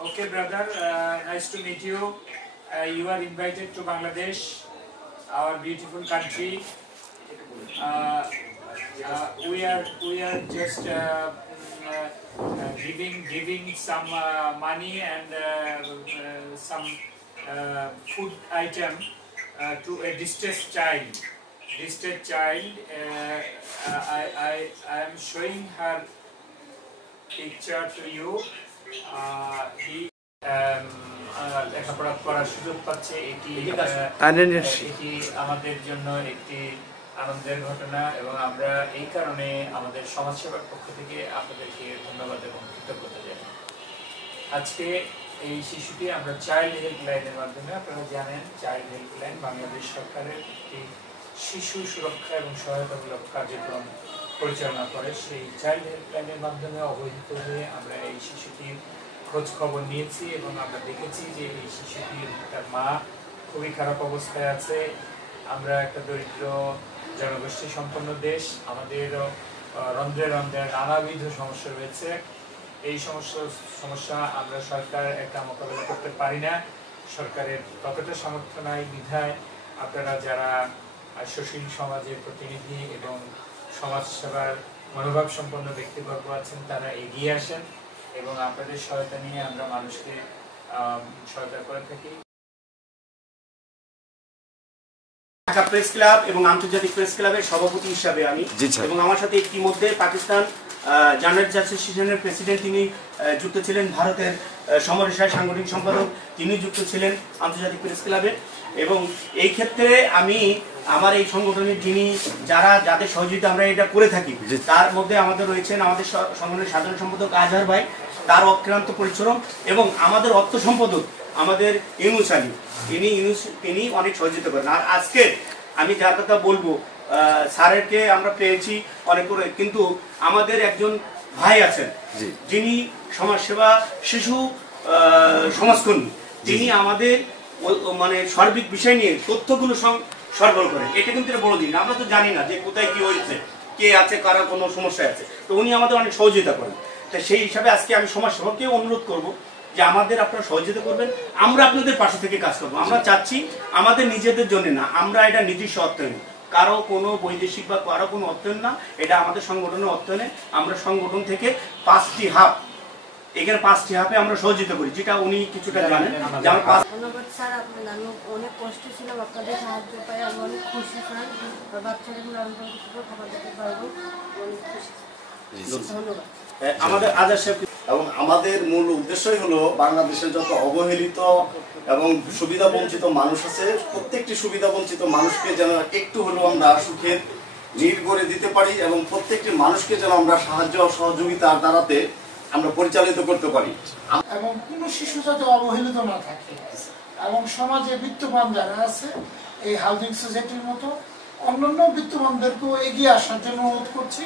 Okay, brother. Nice to meet you. You are invited to Bangladesh, our beautiful country. We are just giving some money and some food item to a distressed child. I am showing her picture to you. He লেখাপড়া করার সুযোগ পাচ্ছে, এটি আমাদের জন্য একটি আনন্দের ঘটনা এবং আমরা এই কারণে আমাদের সমাজসেবার পক্ষ থেকে আপনাদেরকে ধন্যবাদ এবং কৃতজ্ঞতা জানাই। আজকে এই শিশুটি আমরা চাইল্ড হেল্পলাইনের মাধ্যমে, আপনারা জানেন চাইল্ড হেল্পলাইন বাংলাদেশ সরকারের একটি শিশু সুরক্ষা এবং সহায়তামূলক কার্যক্রম পরিচালনা করে। সেই চাইল্ড হেল্পলাইনের মাধ্যমে অবহিত হয়ে আমরা এই শিশুটির খোঁজ খবর নিয়েছি এবং আমরা দেখেছি যে এই শিশুটির তার মা খুবই খারাপ অবস্থায় আছে। আমরা একটা দরিদ্র জনগোষ্ঠী সম্পন্ন দেশ, আমাদের রন্ধ্রে রন্ধ্রে নানাবিধ সমস্যা রয়েছে। এই সমস্যা আমরা সরকার একটা মোকাবেলা করতে পারি না, সরকারের ততটা সামর্থ্য নাই বিধায় আপনারা যারা সুশীল সমাজের প্রতিনিধি এবং সমাজসেবার মনোভাব সম্পন্ন ব্যক্তিবর্গ আছেন তারা এগিয়ে আসেন এবং আপনাদের সহায়তা নিয়ে আমরা মানুষকে সহায়তা করে থাকি। ঢাকা প্রেস ক্লাব এবং আন্তর্জাতিক প্রেস ক্লাবের সভাপতি হিসাবে আমি এবং আমার সাথে ইতিমধ্যে পাকিস্তান জার্নালিস্ট অ্যাসোসিয়েশনের প্রেসিডেন্ট তিনি যুক্ত ছিলেন, ভারতের সমরেশায় সাংগঠনিক সম্পাদক তিনি যুক্ত ছিলেন আন্তর্জাতিক প্রেস ক্লাবে। এবং এই ক্ষেত্রে আমি আমার এই সংগঠনের যিনি যাদের সহযোগিতা আমরা এটা করে থাকি তার মধ্যে আমাদের রয়েছেন আমাদের সংগঠনের সাধারণ সম্পাদক আজহার ভাই, তার অক্লান্ত পরিশ্রম, এবং আমাদের অর্থ সম্পাদক আমাদের ইউনুস আলী, তিনি অনেক সহযোগিতা করেন। আর আজকে আমি যার কথা বলবো, স্যারকে আমরা পেয়েছি অনেক করে, কিন্তু আমাদের একজন ভাই আছেন যিনি সমাজসেবা শিশু সমাজকর্মী, তিনি আমাদের মানে সার্বিক বিষয় নিয়ে তথ্যগুলো সরবরাহ করেন। এটা কিন্তু বড় দিন, আমরা তো জানি না যে কোথায় কি হয়েছে, কে আছে, কারা কোনো সমস্যা আছে, তো উনি আমাদের অনেক সহযোগিতা করেন। তো সেই হিসাবে আজকে আমি সমাজসেবাকে অনুরোধ করব যে আমাদের আপনারা সহযোগিতা করবেন, আমরা আপনাদের পাশে থেকে কাজ করবো। আমরা চাচ্ছি আমাদের নিজেদের জন্য না, আমরা এটা নিজস্ব অর্থায়ন, কারো কোনো বৈদেশিক বা কারো কোনো অর্থায়ন না, এটা আমাদের সংগঠনের অর্থায়নে। আমরা সংগঠন থেকে 5টি হাব, এখানে 5টি হাবে আমরা সহযোগিতা করি, যেটা উনি কিছুটা জানেন। ধন্যবাদ স্যার, আপনার আমি অনেক কষ্ট ছিলাম, আপনাদের সাহায্য পাই আমি অনেক খুশি স্যার। বাচ্চাদের আমি খাবার দিতে পারবো, অনেক খুশি। ধন্যবাদ। আমাদের আজাদ সাহেব এবং আমাদের মূল উদ্দেশ্যই হলো বাংলাদেশের যত অবহেলিত এবং সুবিধা বঞ্চিত মানুষ আছে, প্রত্যেকটি সুবিধা বঞ্চিত মানুষকে যেন একটু হলেও আমরা সুখের নীড় গড়ে দিতে পারি এবং প্রত্যেকটি মানুষকে যেন আমরা সাহায্য সহযোগিতার দ্বারাতে আমরা পরিচালিত করতে পারি এবং কোনো শিশু যাতে অবহেলিত না থাকে এবং সমাজে বিত্তবান যারা আছে এই হাউজিং সোসাইটির মতো অন্যান্য বিত্তবানদেরকেও এগিয়ে আসার জন্য অনুরোধ করছি।